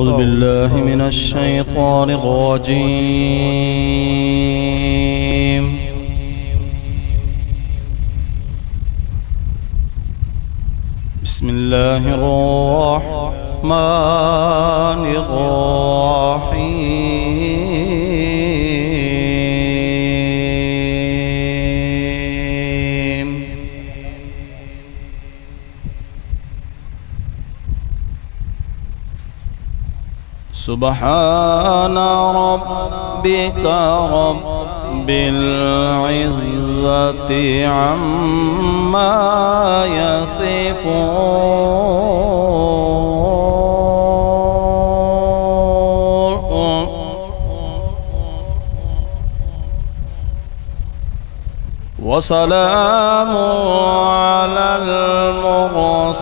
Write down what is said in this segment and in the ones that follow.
أعوذ بالله من الشيطان الرجيم. بسم الله الرحمن الرحيم. سبحان ربك رب العزة عما يصفون وسلام على المرسلين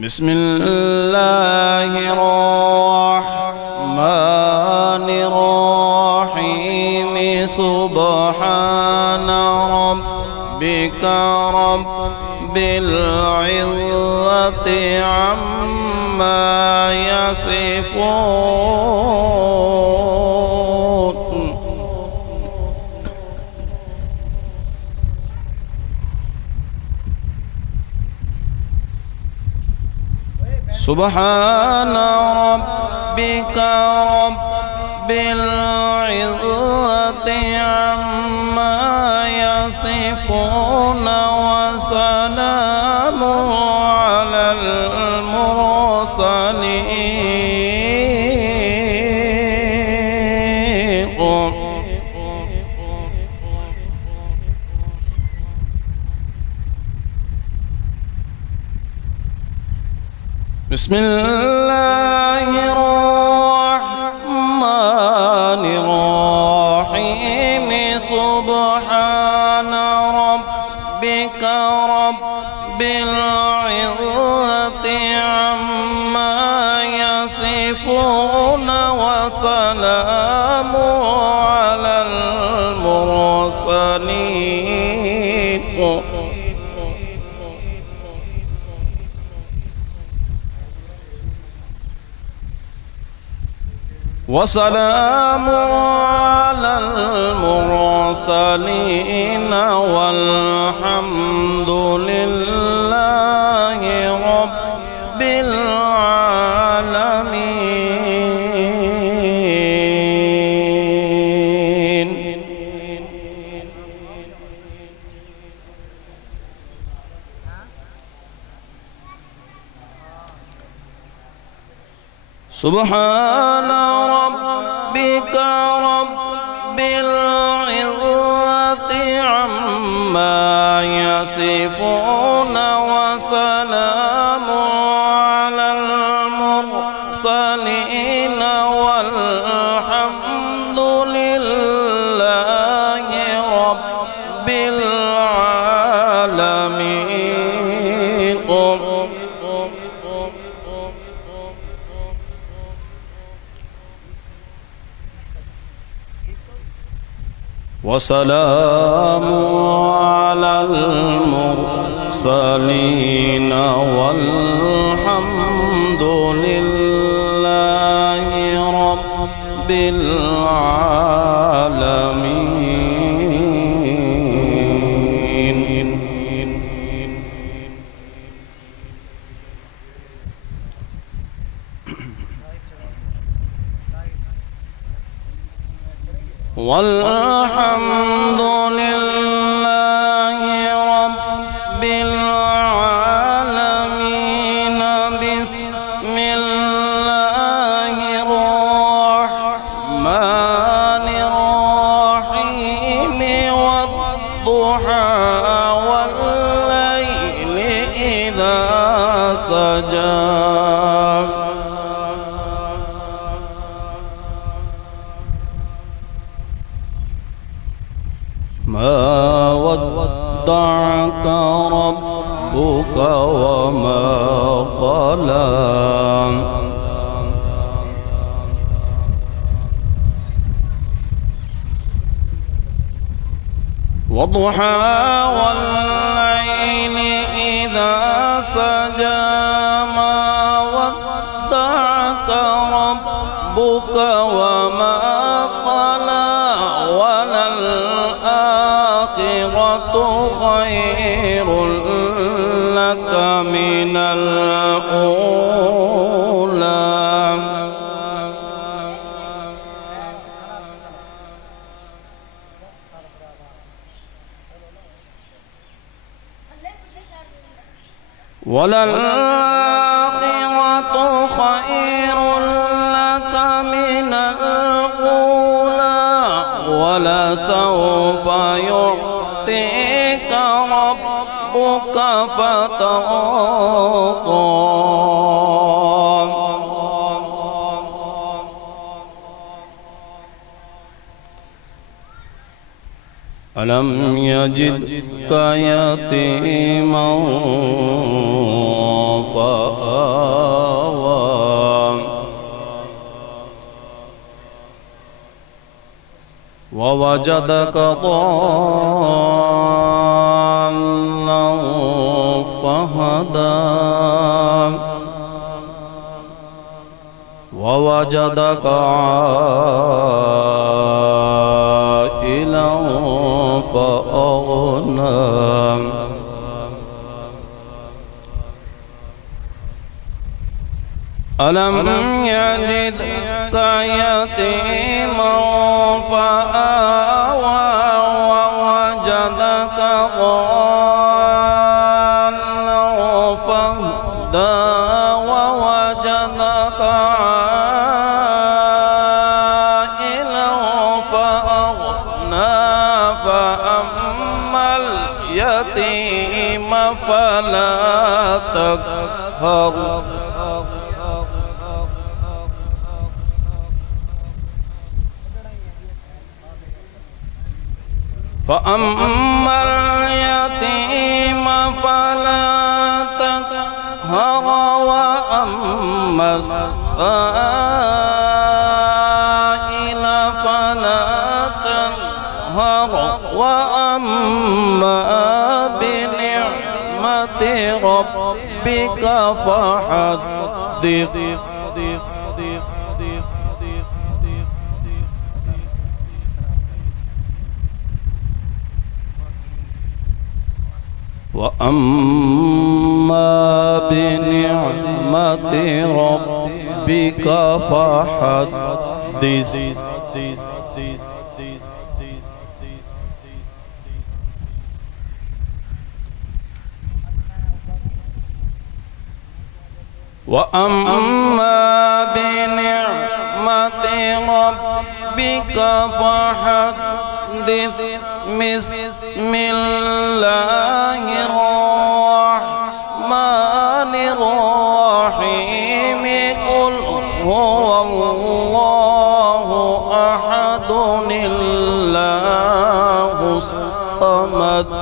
بسم الله الرحمن الرحيم. سبحان ربك رب العزة عما يصفون سبحان ربك رب العزة عما يصفون وسلام على المرسلين بسم الله الرحمن الرحيم. سبحان ربك رب العزة عما يصفون وسلام على المرسلين وسلام على المرسلين والحمد لله رب العالمين. سبحان ربك رب العزة عما يصفون وسلام على المرسلين والحمد لله رب العالمين. وسلام على المرسلين والحمد لله رب العالمين. والحمد لله رب العالمين. بسم الله الرحمن الرحيم. والضحى والليل إذا سجى ما ودعك ربك وما قلى والضحى والليل إذا سجى ما ودعك ربك وما قلى وللآخرة خير لك من الأولى. وللآخرة خير لك من الأولى ولسوف يعطيك ربك فترضى. ألم يجدك يتيما فآوى ووجدك ضالا فهدى ووجدك عائلا فأغنى ألم يجدك يتيما فآوى ووجدك ضالا فهدى ووجدك عائلا فأغنى فأما اليتيم فلا تقهر فأما اليتيم فلا تقهر وأما السائل فلا تنهر وأما بنعمة ربك فحدث. وأما بنعمة ربك فحدث. وأما بنعمة ربك فحدث. بسم الله الرحمن الرحيم قل هو الله أحد الله الصمد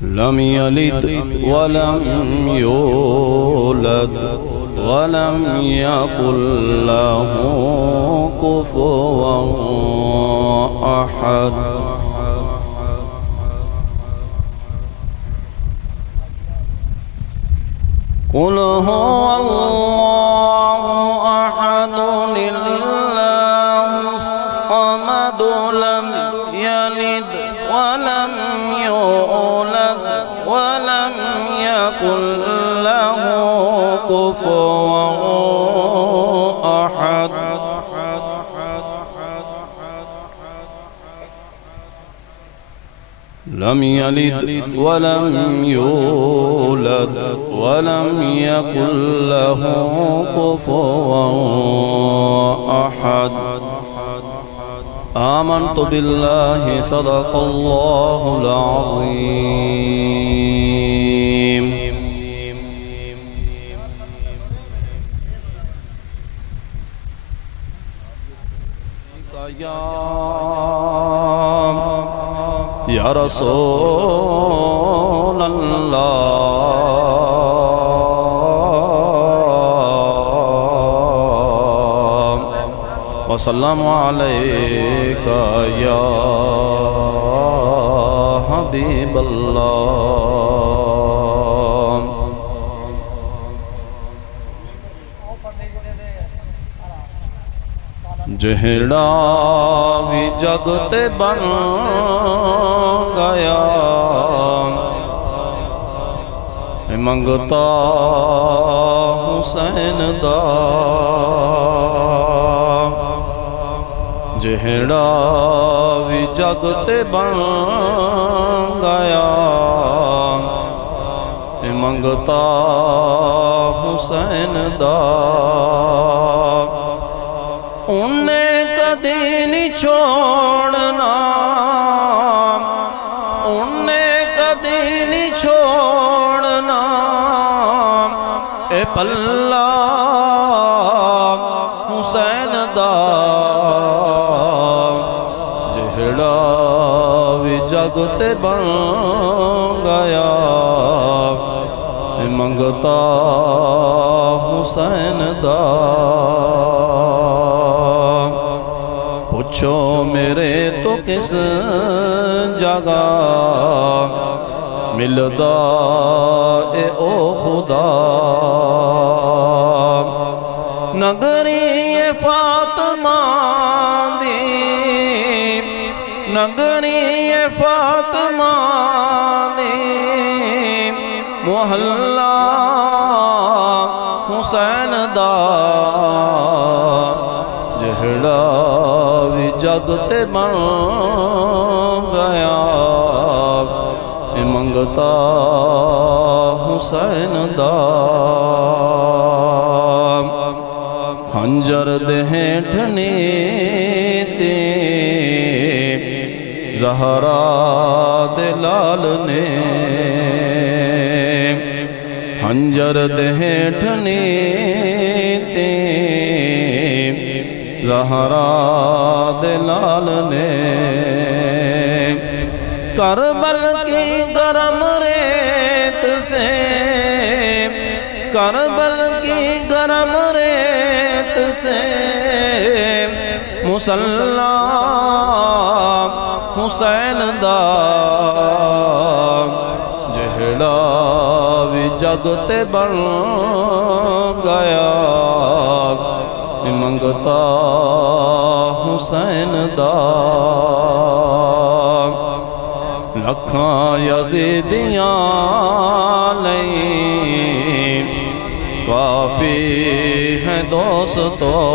لم يلد ولم يولد ولم يكن له كفوا أحد. قل هو الله أحد الله الصمد لم يلد ولم يولد ولم يكن له كفوا أحد. لم يلد ولم يولد ولم يكن له كفوا أحد. آمنت بالله صدق الله العظيم. يا رسول الله वसल्लम अलैका या हबीबल्लाह। जेहड़ा भी जगते बन गया मंगता हुसैन दा। जेहड़ा भी जगते बन गया मंगता हुसैन दा। उन्हें कदी नहीं छोड़ना, उन्हें कदी नहीं छोड़ना ए पल्ला हुसैन दा। जेहड़ा भी जगते बन गया मंगता हुसैन दा। पूछो मेरे तो किस जगह मिलदा ए ओ खुदा। नगरी ए फातिमा दी, नगरी ए फातिमा दी, मोहल्ला हुसैन दा। जेहड़ा जगते बन गया मंगता हुसैन दा। खंजर दे हेठ नीते ज़हरा दे लाल ने, खंजर दे हेठ नीते ज़हरा दे लाल ने। करबल की गरम रेत से, करबल की गरम रेत से मुसल्ला हुसैन दा। जेहड़ा भी जगते बन गया मंगता हुसैन दा। लखां यज़ीदियां लई काफ़ी है दोस्तों।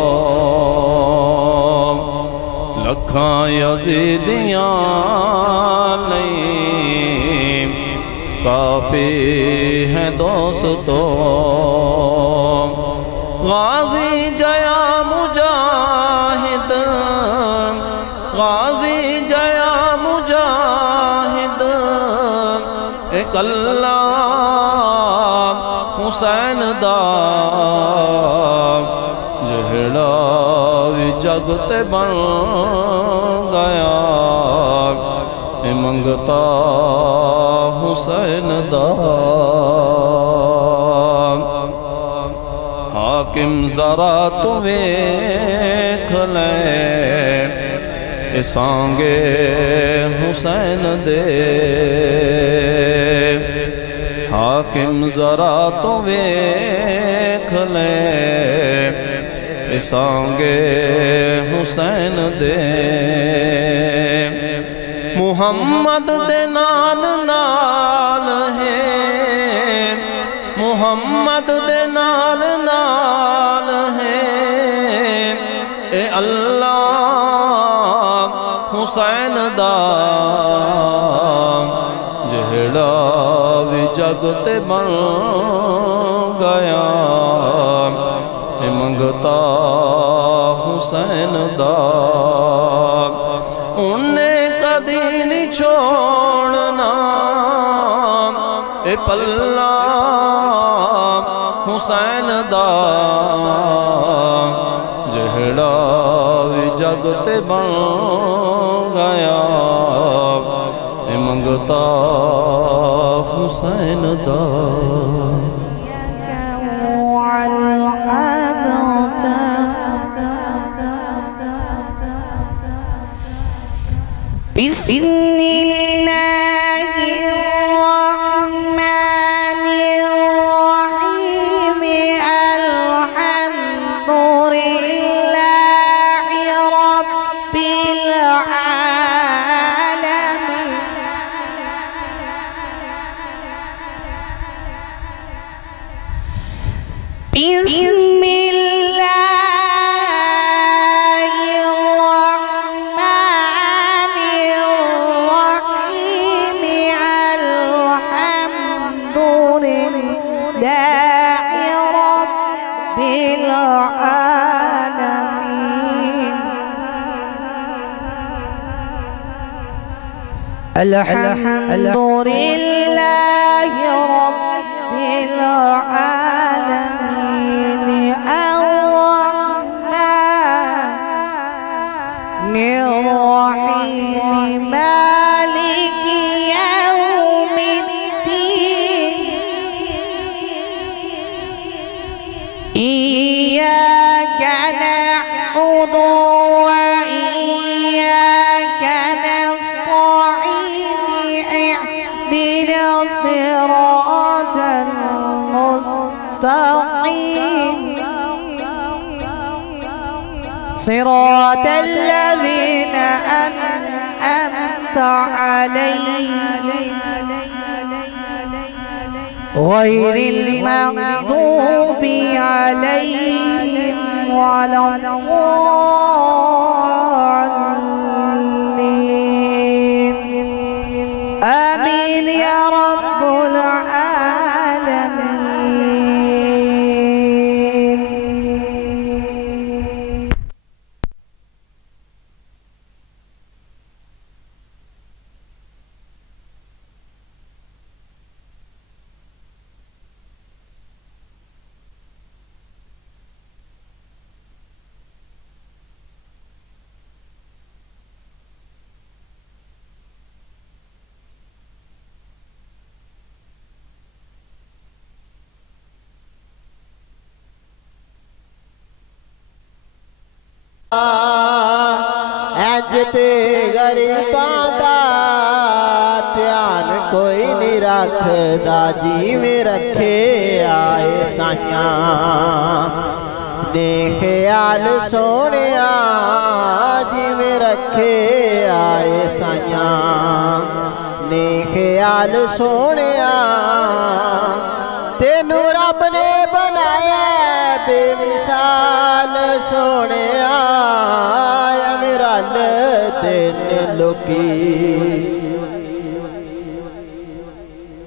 लखां यज़ीदियां लई काफ़ी है दोस्तों। गाज़ी जया मुजाहिद, गाज़ी जया मुजाहिद एक अल्लाह हुसैन दा। जेहड़ा भी जगते बन गया मंगता हुसैन दा। हाकिम जरा तू वेख ले सांगे हुसैन दे। हाकिम जरा तू वेख ले सांगे हुसैन दे। मुहम्मद दे नाल नाल है, मुहम्मद दे नाल नाल है ए अल्लाह हुसैन दा। जेहड़ा भी जगते बन गया मंगता हुसैन दा। उन्हें कदी नहीं छोड़ना ए पल्ला हुसैन दा। जेहड़ा भी जगते बन गया मंगता हुसैन दा। Bismillahirrahmanirrahim. Alhamdulillahi Rabbil alamin. Alhamdulillahi Rabbil alamin. Ar-Rahmanir-Rahim. Maliki yaumiddin. Iyyaka na'budu wa iyyaka nasta'in. Ihdinas siratal mustaqim. Siratal ladzina an'amta 'alaihim ghairil maghdubi 'alaihim waladdallin. Amin ya rabbul alamin. ते गरीबां दा ध्यान कोई नहीं रखदा, जिवें रखे आए साइयां ने ख्याल सोहणिया, जिवें रखे आए साइयां ने ख्याल सोहणिया। तेनू रब ने बनाया बेमिसाल सोहणिया, दिन लोकी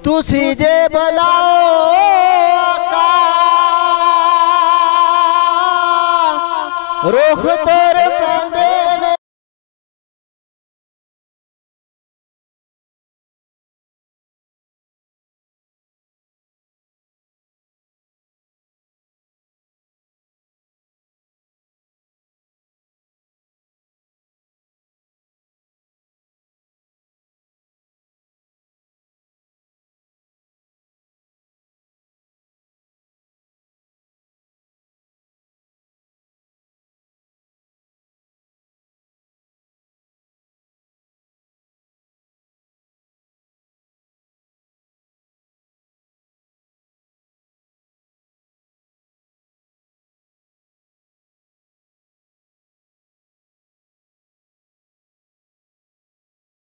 तुसी जे बुलाओ आका, रुख तुर पैंदे